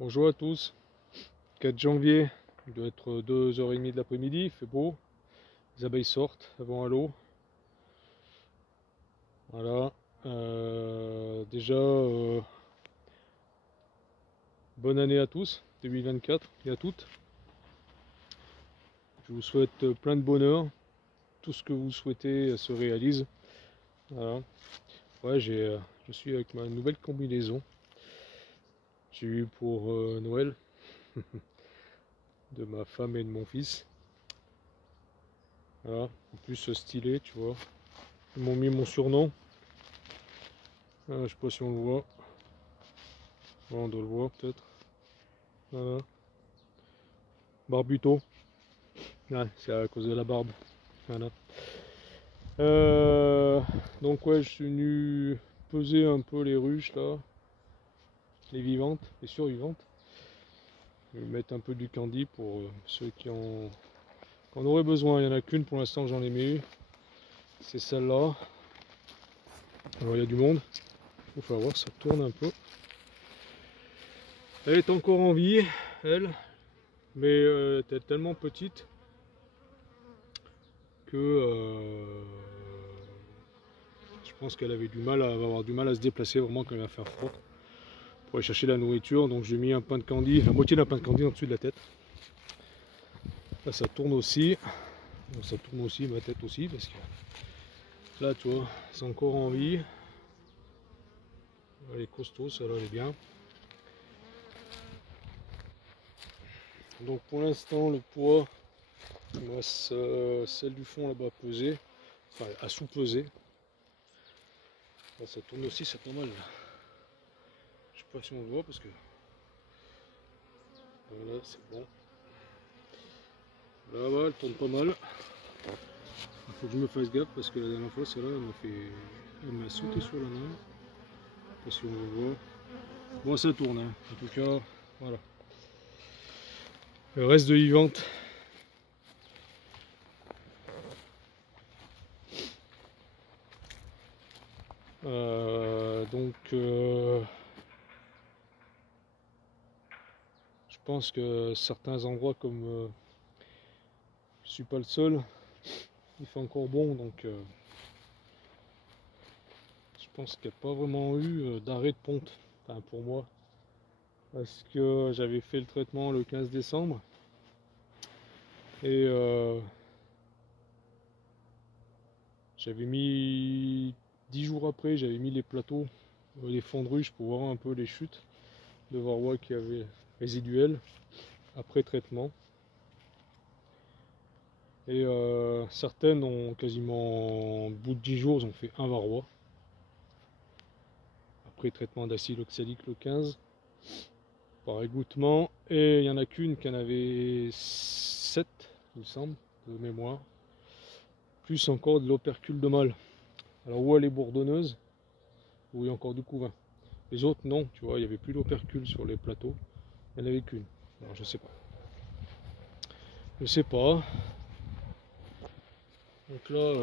Bonjour à tous, 4 janvier, il doit être 2h30 de l'après-midi, il fait beau, les abeilles sortent, elles vont à l'eau. Voilà, déjà bonne année à tous, 2024 et à toutes. Je vous souhaite plein de bonheur, tout ce que vous souhaitez se réalise. Voilà. Ouais, je suis avec ma nouvelle combinaison, j'ai eu pour Noël, de ma femme et de mon fils. Voilà, en plus stylé, tu vois. Ils m'ont mis mon surnom. Je sais pas si on le voit. Bon, on doit le voir peut-être. Voilà. Barbuto. Ouais, c'est à cause de la barbe. Voilà. Donc ouais, je suis venu peser un peu les ruches là. Les vivantes, les survivantes. Je vais mettre un peu du candy pour ceux qui en auraient besoin. Il n'y en a qu'une pour l'instant, j'en ai mis. C'est celle-là. Alors il y a du monde. Il faut voir, ça tourne un peu. Elle est encore en vie, elle. Mais elle était tellement petite que je pense qu'elle avait va avoir du mal à se déplacer vraiment quand il va faire froid pour aller chercher la nourriture. Donc j'ai mis un pain de candy, la moitié d'un pain de candy en dessus de la tête. Là ça tourne aussi, donc ça tourne aussi ma tête aussi parce que là tu vois c'est encore en vie. Elle est costaud, celle-là elle est bien. Donc pour l'instant le poids, moi celle du fond là-bas pesée, enfin à sous-peser. Là, ça tourne aussi, c'est pas mal là. Je sais pas si on le voit parce que voilà c'est bon. Là-bas elle tourne pas mal. Il faut que je me fasse gaffe parce que la dernière fois celle-là elle m'a sauté sur la main. Je sais pas si on le voit. Bon ça tourne hein. En tout cas voilà. Le reste de vivante. Je pense que certains endroits comme je suis pas le seul, il fait encore bon donc je pense qu'il n'y a pas vraiment eu d'arrêt de ponte, enfin pour moi, parce que j'avais fait le traitement le 15 décembre et j'avais mis 10 jours après, j'avais mis les plateaux, les fonds de ruche pour voir un peu les chutes de varroa qui avaient résiduelles après traitement. Et certaines ont quasiment, au bout de 10 jours, ils ont fait un varroa. Après traitement d'acide oxalique le 15, par égouttement. Et il n'y en a qu'une qui en avait 7, il me semble, de mémoire. Plus encore de l'opercule de mâle. Alors où elle est bourdonneuse, où il y a encore du couvain. Les autres non, tu vois, il n'y avait plus d'opercule sur les plateaux. Il n'y en avait qu'une. Alors je sais pas. Je sais pas. Donc là,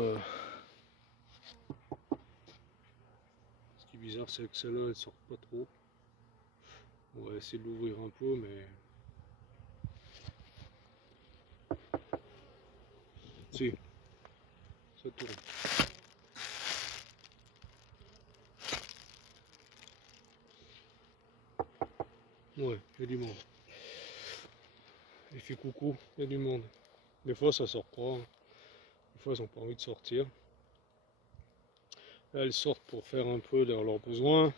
ce qui est bizarre, c'est que celle-là, elle sort pas trop. On va essayer de l'ouvrir un peu, mais... Si, ça tourne. Ouais, il y a du monde. Il fait coucou, il y a du monde. Des fois ça sort pas, des fois elles n'ont pas envie de sortir. Là, elles sortent pour faire un peu leurs besoins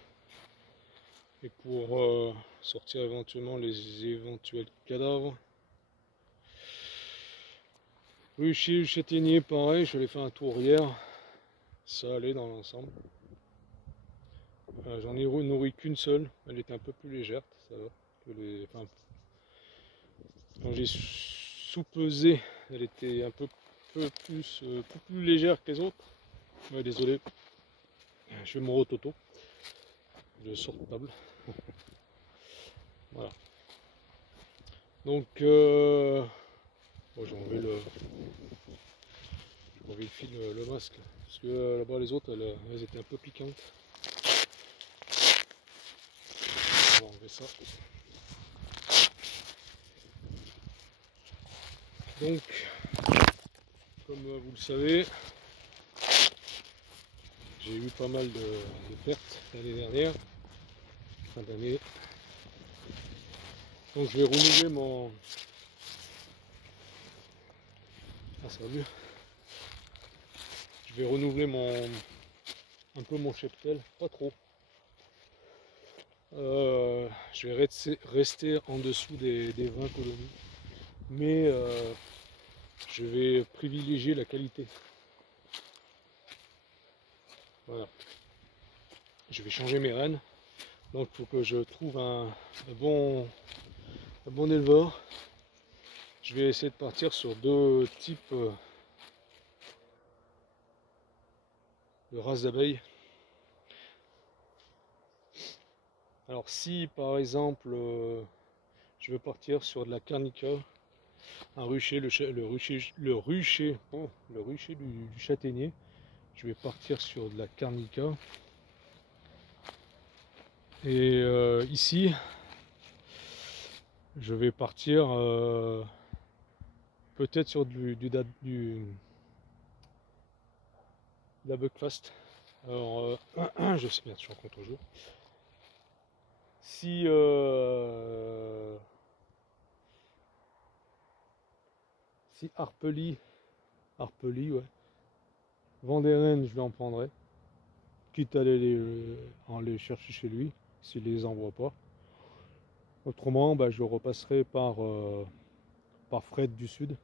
et pour sortir éventuellement les éventuels cadavres. Ruchy, le châtaignier, pareil, je l'ai fait un tour hier, ça allait dans l'ensemble. J'en ai nourri qu'une seule, elle était un peu plus légère, ça va. Enfin, quand j'ai sous-pesé, elle était un peu plus légère que les autres. Ouais, désolé, je fais mon rototo. Je sors de table. Voilà. Donc, bon, j'ai enlevé le fil, le masque. Parce que là-bas, les autres, elles étaient un peu piquantes. On va enlever ça. Donc, comme vous le savez, j'ai eu pas mal de pertes l'année dernière, fin d'année. Donc je vais renouveler mon... Ah, ça va mieux. Je vais renouveler un peu mon cheptel, pas trop. Je vais rester en dessous des 20 colonies, mais je vais privilégier la qualité. Voilà. Je vais changer mes rennes, donc il faut que je trouve un bon éleveur. Je vais essayer de partir sur deux types de races d'abeilles. Alors si par exemple je veux partir sur de la Carnica, un rucher, le rucher du châtaignier, je vais partir sur de la Carnica. Et ici, je vais partir peut-être sur de la Buckfast. Alors, je sais bien, je suis en contre-jour. Si Harpely, ouais, vend des rennes, je lui en prendrai. Quitte à aller les chercher chez lui, s'il les envoie pas. Autrement, bah, je repasserai par Fred du Sud.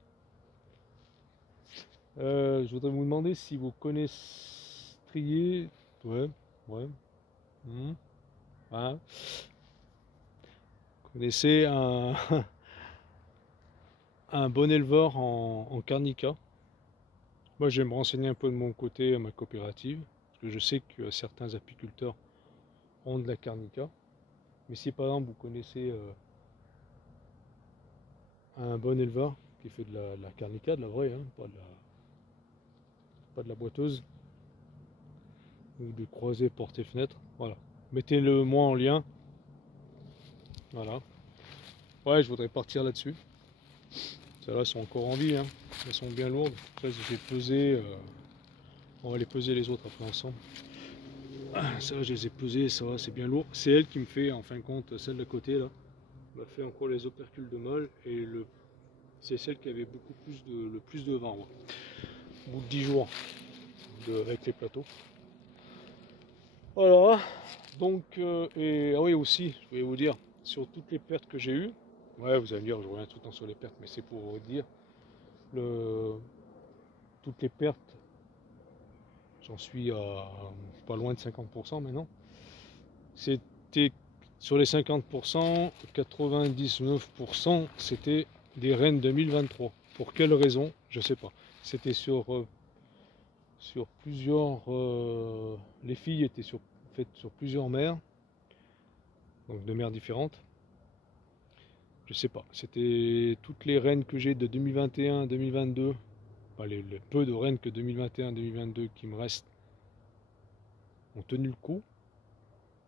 Je voudrais vous demander si vous connaîtriez, ouais, hein, connaissez un bon éleveur en Carnica. Moi, je vais me renseigner un peu de mon côté à ma coopérative, parce que je sais que certains apiculteurs ont de la Carnica. Mais si par exemple vous connaissez un bon éleveur qui fait de la Carnica, de la vraie, hein, pas de la boiteuse, ou de croisée porte et fenêtre, voilà. Mettez-le moi en lien. Voilà. Ouais, je voudrais partir là-dessus. Celles-là sont encore en vie, hein. Elles sont bien lourdes. Ça, je les ai pesées. On va les peser les autres après ensemble. Ça, je les ai pesées, ça va, c'est bien lourd. C'est elle qui me fait, en fin de compte, celle de côté là, m'a fait encore les opercules de mâle, et c'est celle qui avait le plus de vent, ouais. Au bout de 10 jours avec les plateaux. Voilà. Donc, ah oui, aussi, je voulais vous dire, sur toutes les pertes que j'ai eues, ouais, vous allez me dire, je reviens tout le temps sur les pertes, mais c'est pour vous dire, toutes les pertes, j'en suis à pas loin de 50% maintenant. C'était sur les 50%, 99% c'était des rennes 2023. Pour quelle raison? Je sais pas. C'était sur plusieurs... les filles étaient faites sur plusieurs mères, donc de mères différentes. Je sais pas. C'était toutes les rennes que j'ai de 2021, 2022. Enfin, les peu de rennes que 2021, 2022 qui me restent ont tenu le coup.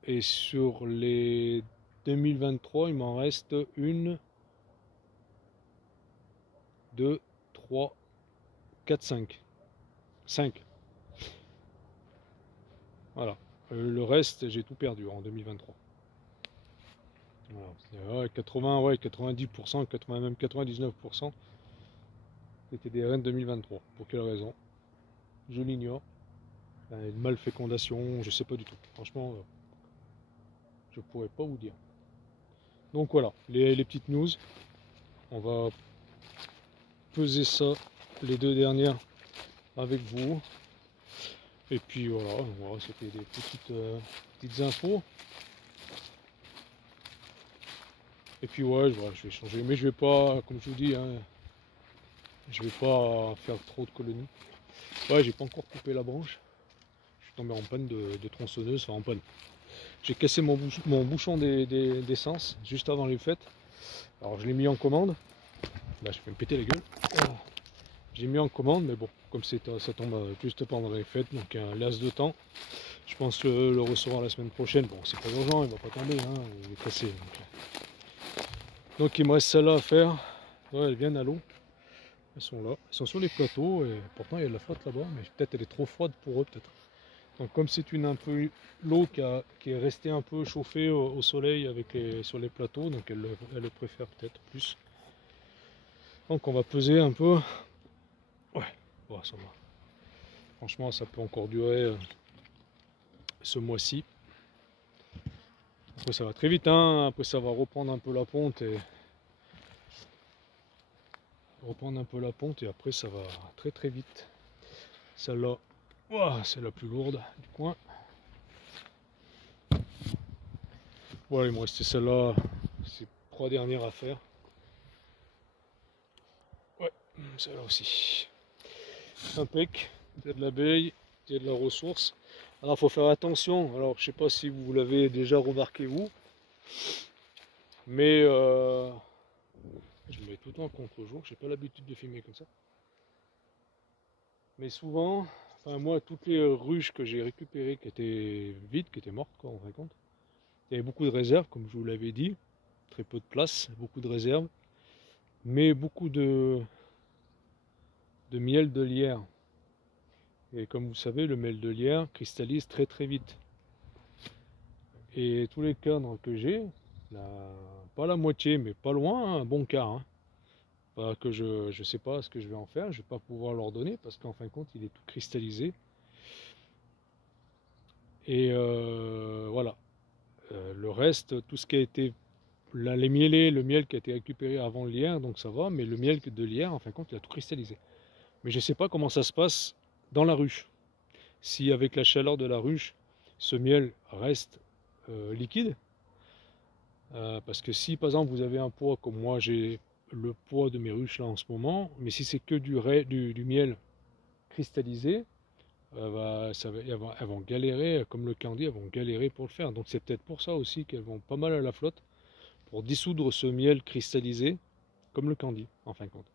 Et sur les 2023, il m'en reste 1, 2, 3, 4, 5. 5. Voilà. Le reste, j'ai tout perdu en 2023. Voilà. Ouais, 80, ouais, 90%, 80, même 99%, c'était des rennes 2023. Pour quelle raison? Je l'ignore. Une malfécondation, je sais pas du tout. Franchement, je pourrais pas vous dire. Donc voilà, les petites news. On va peser ça, les deux dernières, avec vous. Et puis voilà, c'était des petites infos. Et puis ouais, je vais changer, mais je vais pas, comme je vous dis, hein, je vais pas faire trop de colonies. Ouais, j'ai pas encore coupé la branche. Je suis tombé en panne de tronçonneuse, enfin en panne. J'ai cassé mon bouchon d'essence juste avant les fêtes. Alors je l'ai mis en commande. Là, je vais me péter la gueule. J'ai mis en commande, mais bon, comme ça tombe juste pendant les fêtes, donc un laps de temps. Je pense le recevoir la semaine prochaine. Bon, c'est pas urgent, il va pas tomber, hein, il est cassé. Donc il me reste celle-là à faire. Ouais, elle vient à l'eau. Elles sont là, elles sont sur les plateaux et pourtant il y a de la flotte là-bas, mais peut-être elle est trop froide pour eux peut-être. Donc comme c'est un peu l'eau qui est restée un peu chauffée au soleil sur les plateaux, donc elle le préfère peut-être plus. Donc on va peser un peu. Ouais, bon, ça va. Franchement ça peut encore durer ce mois-ci. Après ça va très vite, hein. Après ça va reprendre un peu la ponte et après ça va très très vite. Celle-là, ouah, c'est la plus lourde du coin. Voilà, il me restait celle-là, c'est 3 dernières à faire. Ouais, celle-là aussi. Impec, il y a de l'abeille, il y a de la ressource. Alors il faut faire attention, alors je sais pas si vous l'avez déjà remarqué vous, mais je me mets tout le temps en contre-jour, j'ai pas l'habitude de filmer comme ça. Mais souvent, enfin moi toutes les ruches que j'ai récupérées qui étaient vides, qui étaient mortes quoi en fin de compte, il y avait beaucoup de réserves comme je vous l'avais dit, très peu de place, beaucoup de réserves, mais beaucoup de miel de lierre. Et comme vous savez, le miel de lierre cristallise très très vite. Et tous les cadres que j'ai, pas la moitié, mais pas loin, hein, un bon quart. Hein. Pas que je ne sais pas ce que je vais en faire, je ne vais pas pouvoir leur donner parce qu'en fin de compte, il est tout cristallisé. Et voilà. Le reste, tout ce qui a été les mielés, le miel qui a été récupéré avant le lierre, donc ça va, mais le miel de lierre, en fin de compte, il a tout cristallisé. Mais je ne sais pas comment ça se passe dans la ruche. Si avec la chaleur de la ruche, ce miel reste liquide, parce que si par exemple vous avez un poids comme moi j'ai le poids de mes ruches là en ce moment, mais si c'est que du miel cristallisé, elles vont galérer, comme le candy, elles vont galérer pour le faire. Donc c'est peut-être pour ça aussi qu'elles vont pas mal à la flotte, pour dissoudre ce miel cristallisé, comme le candy en fin de compte.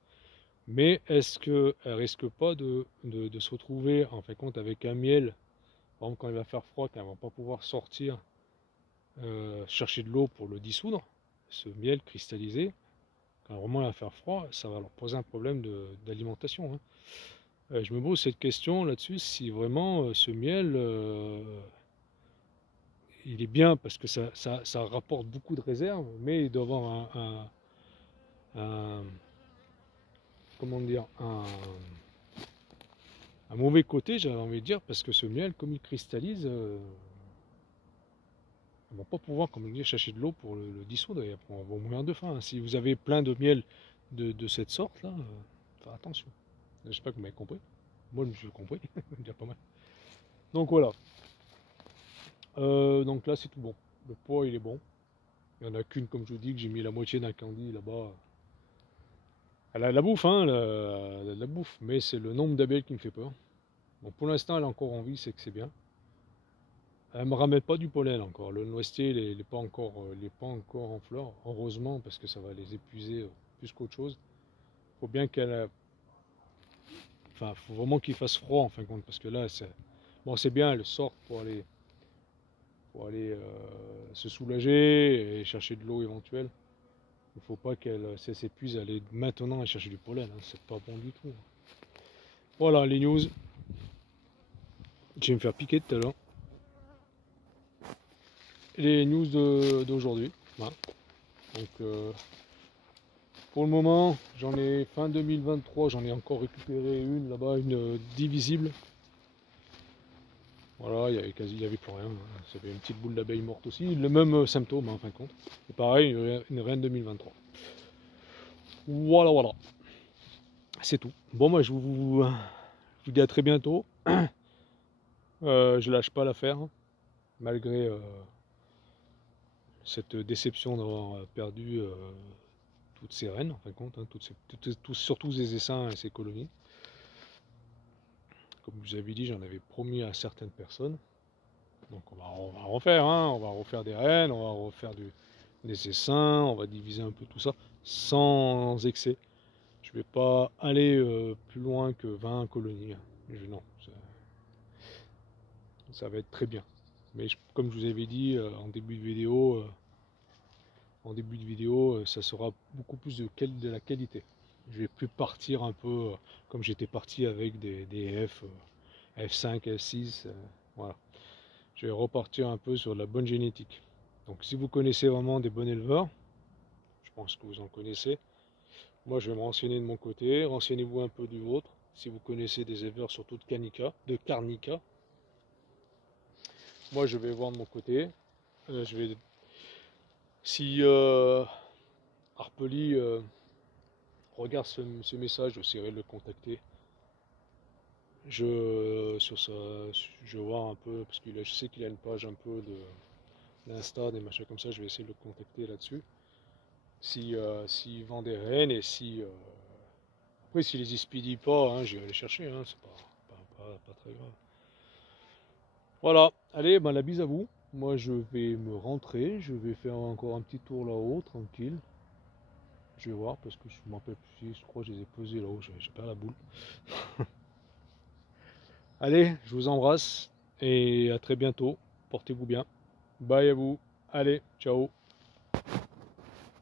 Mais est-ce qu'elles risquent pas de se retrouver en fin de compte avec un miel, par exemple quand il va faire froid, qu'elles ne vont pas pouvoir sortir chercher de l'eau pour le dissoudre, ce miel cristallisé, quand vraiment il va faire froid, ça va leur poser un problème d'alimentation. Hein. Je me pose cette question là-dessus, si vraiment ce miel, il est bien parce que ça rapporte beaucoup de réserves, mais il doit avoir comment dire, un mauvais côté, j'avais envie de dire, parce que ce miel, comme il cristallise, ils vont pas pouvoir, comme je dis, chercher de l'eau pour le dissoudre et après on va mourir de faim. Si vous avez plein de miel de cette sorte là, faire attention. J'espère que vous m'avez compris. Moi je me suis compris, déjà pas mal. Donc voilà. Donc là c'est tout bon. Le poids il est bon. Il n'y en a qu'une comme je vous dis que j'ai mis la moitié d'un candy là-bas. Elle a de la bouffe, hein, elle a de la bouffe, mais c'est le nombre d'abeilles qui me fait peur. Bon pour l'instant elle est encore en vie, c'est que c'est bien. Elle me ramène pas du pollen encore. Le noisetier, il n'est pas encore, en fleurs. Heureusement, parce que ça va les épuiser plus qu'autre chose. Faut bien qu'elle, enfin, faut vraiment qu'il fasse froid en fin de compte, parce que là, bon, c'est bien, elle sort pour aller se soulager et chercher de l'eau éventuelle. Il faut pas qu'elle s'épuise à aller maintenant à chercher du pollen. Hein. C'est pas bon du tout. Voilà les news. Je vais me faire piquer tout à l'heure. Les news d'aujourd'hui. Voilà. Donc pour le moment, j'en ai fin 2023, j'en ai encore récupéré une là-bas, une divisible. Voilà, il y avait plus rien. Hein. Ça fait une petite boule d'abeille morte aussi. Le même symptôme hein, en fin de compte. Et pareil, une reine 2023. Voilà, voilà. C'est tout. Bon, moi, je vous dis à très bientôt. Je lâche pas l'affaire, hein, malgré cette déception d'avoir perdu toutes ces reines, en fin de compte, hein, surtout ces essaims et ces colonies. Comme je vous avais dit, j'en avais promis à certaines personnes. Donc on va refaire, hein, on va refaire des reines, on va refaire des essaims, on va diviser un peu tout ça, sans excès. Je ne vais pas aller plus loin que 20 colonies. Non, ça va être très bien. Mais comme je vous avais dit en début de vidéo, ça sera beaucoup plus de la qualité. Je vais plus partir un peu comme j'étais parti avec des F5, F6. Voilà. Je vais repartir un peu sur la bonne génétique. Donc si vous connaissez vraiment des bons éleveurs, je pense que vous en connaissez, moi je vais me renseigner de mon côté, renseignez-vous un peu du vôtre. Si vous connaissez des éleveurs surtout de Carnica, moi je vais voir de mon côté. Si Harpely regarde ce message, j'essaierai de le contacter. Je vais voir un peu, parce que je sais qu'il a une page un peu d'Insta, des machins comme ça, je vais essayer de le contacter là-dessus. S'il vend des rennes et si. Après, s'il les expédie pas, hein, j'irai les chercher, hein, c'est pas très grave. Voilà, allez, ben, la bise à vous. Moi, je vais me rentrer, je vais faire encore un petit tour là-haut, tranquille. Je vais voir, parce que je m'en rappelle plus, je crois que je les ai posés là-haut, j'ai pas la boule. Allez, je vous embrasse et à très bientôt. Portez-vous bien. Bye à vous. Allez, ciao.